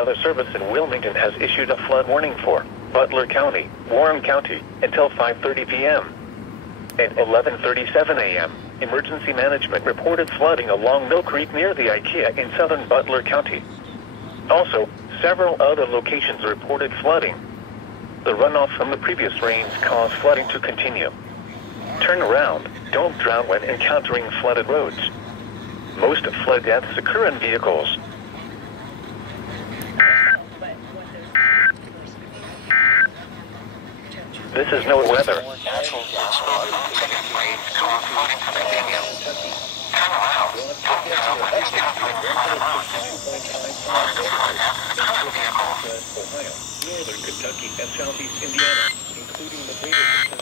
Weather Service in Wilmington has issued a flood warning for Butler County, Warren County, until 5:30 p.m. At 11:37 a.m., Emergency Management reported flooding along Mill Creek near the IKEA in southern Butler County. Also, several other locations reported flooding. The runoff from the previous rains caused flooding to continue. Turn around, don't drown when encountering flooded roads. Most flood deaths occur in vehicles. This is no weather. Natural gas flood, rains cause flooding to continue. Turn around, don't drown when encountering flooded roads. Most flood deaths occur in vehicles. Ohio, northern Kentucky, and southeast Indiana, including the greater